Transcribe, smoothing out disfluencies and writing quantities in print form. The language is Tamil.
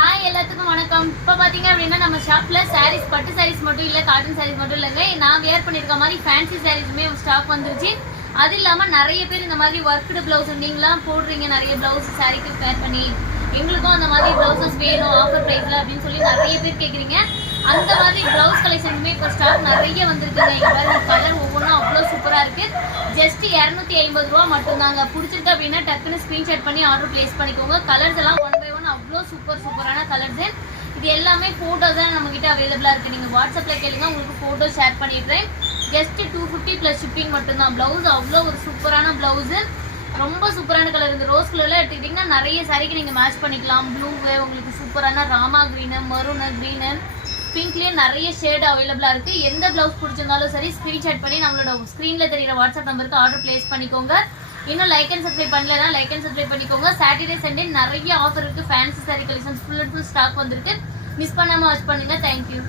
ஹாய் எல்லாத்துக்கும் வணக்கம். இப்போ பார்த்தீங்க அப்படின்னா நம்ம ஷாப்பில் சாரீஸ் பட்டு சாரீஸ் மட்டும் இல்லை, காட்டன் சாரீஸ் மட்டும் இல்லைங்க. நான் வேர் பண்ணியிருக்க மாதிரி ஃபேன்சி சாரீஸுமே ஸ்டாக் வந்துருச்சு. அது இல்லாமல் நிறைய பேர் இந்த மாதிரி ஒர்க்டு ப்ளவுஸ் நீங்களாம் போடுறீங்க, நிறைய ப்ளவுஸ் சாரீக்கு வேர் பண்ணி எங்களுக்கும் அந்த மாதிரி ப்ளவுசஸ் வேணும் ஆஃபர் ப்ரைஸில் அப்படின்னு சொல்லி நிறைய பேர் கேட்குறீங்க. அந்த மாதிரி ப்ளவுஸ் கலெக்ஷனுமே இப்போ ஸ்டாக் நிறைய வந்திருக்குங்க. எங்கள் பாருங்க கலர் ஒவ்வொன்றும் அவ்வளோ சூப்பராக இருக்குது. ஜஸ்ட் 250 ரூபா மட்டும்தாங்க. பிடிச்சிருக்கு அப்படின்னா டக்குன்னு ஸ்க்ரீன்ஷாட் பண்ணி ஆர்டர் பிளேஸ் பண்ணிக்கோங்க. கலர்ஸ் எல்லாம் ஒன் பை ஒன் அவ்வளோ சூப்பரான கலர்ஸு. இது எல்லாமே ஃபோட்டோஸ் தான் நம்மகிட்ட அவைலபிளாக இருக்குது. நீங்கள் வாட்ஸ்அப்பில் கேளுங்க, உங்களுக்கு ஃபோட்டோ ஷேர் பண்ணிடுறேன். ஜஸ்ட் 250 ப்ளஸ் ஷிப்பிங் மட்டும்தான். ப்ளவுஸ் அவ்வளோ ஒரு சூப்பரான ப்ளவுஸு, ரொம்ப சூப்பரான கலர். இந்த ரோஸ் கலரில் எடுத்துக்கிட்டிங்கன்னா நிறைய சாரிக்கு நீங்கள் மேட்ச் பண்ணிக்கலாம். ப்ளூவு உங்களுக்கு சூப்பரான ராமா க்ரீனு, மரூனு, க்ரீனு, பிங்க்லேயே நிறைய ஷேடு அவைலபிளாக இருக்குது. எந்த ப்ளவுஸ் பிடிச்சிருந்தாலும் சரி ஸ்க்ரீன்ஷாட் பண்ணி நம்மளோட ஸ்க்ரீனில் தெரியிற வாட்ஸ்அப் நம்பருக்கு ஆர்டர் பிளேஸ் பண்ணிக்கோங்க. இன்னும் லைக் அண்ட் சப்ஸ்கிரைப் பண்ணலன்னா லைக் அண்ட் சப்ஸ்கிரைப் பண்ணிக்கோங்க. சாட்டர்டே சண்டே நிறைய ஆஃபர் இருக்குது. Fancy sari collections full and full stock வந்திருக்கு. மிஸ் பண்ணாமல் வாட்ச் பண்ணுங்கள். தேங்க்யூ.